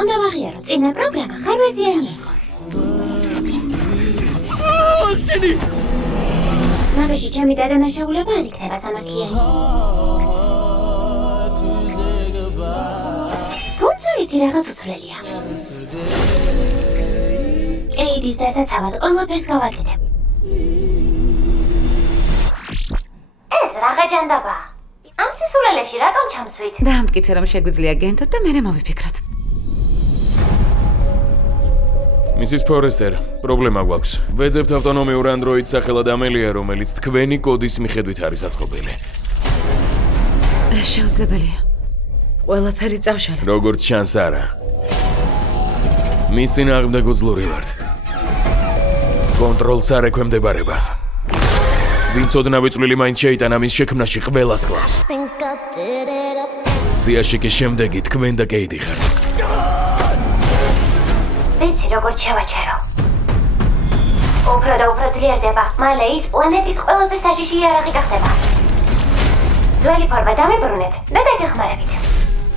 უნდა ვაღიარო, წინა პროგრამა ხარვეზიანი იყო. მაგაში ჩემი დადანაშაულება არ იქნება სამართლიანი. თუმცა იცი რაღაც უცვლელია. კეიდის დასაცავად ყველაფერს გავაკეთებ. ეს რაღა ჯანდაბაა. ამ სისულელეში რატომ ჩამსვით? დაამტკიცე რომ შეგვიძლია გენთოთ და მერე მოვიფიქროთ. მისის ფორესტერ, პრობლემა გვაქვს. ვეძებთ ავტონომიურ ანდროიდ სახელად ამელია, რომელიც თქვენი კოდის მიხედვით არის აწყობილი. შეუძლებელია. ყველაფერი წავშალეთ. როგორც ჩანს არა. მის წინააღმდეგ უძლური ვართ. კონტროლს არ ექვემდებარება. ვინც ოდნავი წვლილი მაინც შეიტანა მის შექმნაში ყველას კლავს. სიაში კი შემდეგი თქვენ და კეიდი ხართ. ვიცი როგორც შევაჩერო. უფრო და უფრო ძლიერდება, მალე ის პლანეტის ყველაზე საშიში იარაღი გახდება. ძველი ფორმა დამიბრუნეთ და დაგეხმარებით.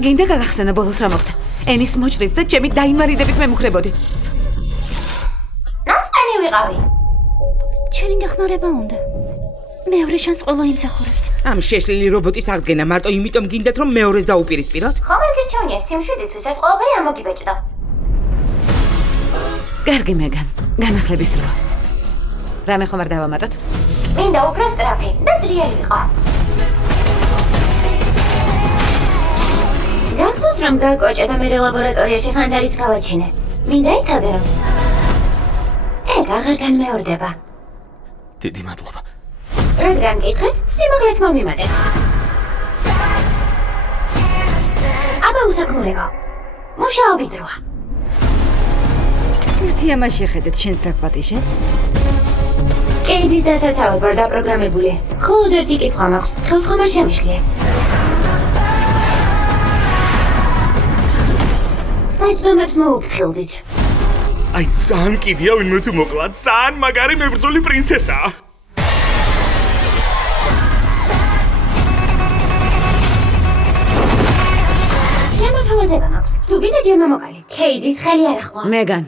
გინდა გაგახსენო ბოლოს რა მოხდა? ენის მოჭრით და ჩემი დაიმარიდებით მემუქრებოდი. ნაცანი ვიყავი. ჩვენი დახმარება უნდა. მეორე შანს ყველა იმსახურებს. ამ შეშლილი რობოტის აღდგენა მარტო იმიტომ გინდათ რომ მეორეს დაუპირისპიროთ? ხომ არ გირჩევნია სიმშვიდისთვის ეს ყველაფერი არ მოგიბეჭდა. კარგი მეგან, განახლების დროა. რამე ხომ არ დავამატოთ? მინდა უფრო სწრაფი და ძლიერი ვიყო. გახსოვს რომ გაკოჭე და მე ლაბორატორიაში ხანძარიც გავაჩინე. მინდა იცოდე რომ ეგ აღარ განმეორდება. დიდი მადლობა. რადგან გითხეთ, სიმაღლეც მომიმატეთ. აბა უსაქმურებო. მუშაობის დროა. ერთი ამას შეხედეთ შენს დაგპატიშეს? კეიდის დასაცავად ვარ დაპროგრამებული. მხოლოდ ერთი კითხვა მაქვს, ხელს ხომ არ შემიშლიე? საჯდომებს მოუფრთხილდით. აი ძალიან კიდია ვინმე თუ მოკლა, ძალიან მაგარი მებრძოლი პრინცესაა. შემოთავაზება მაქვს. თუ გინდა ჯერ მომოკალი. კეიდის ხელი არ ახლა. მეგან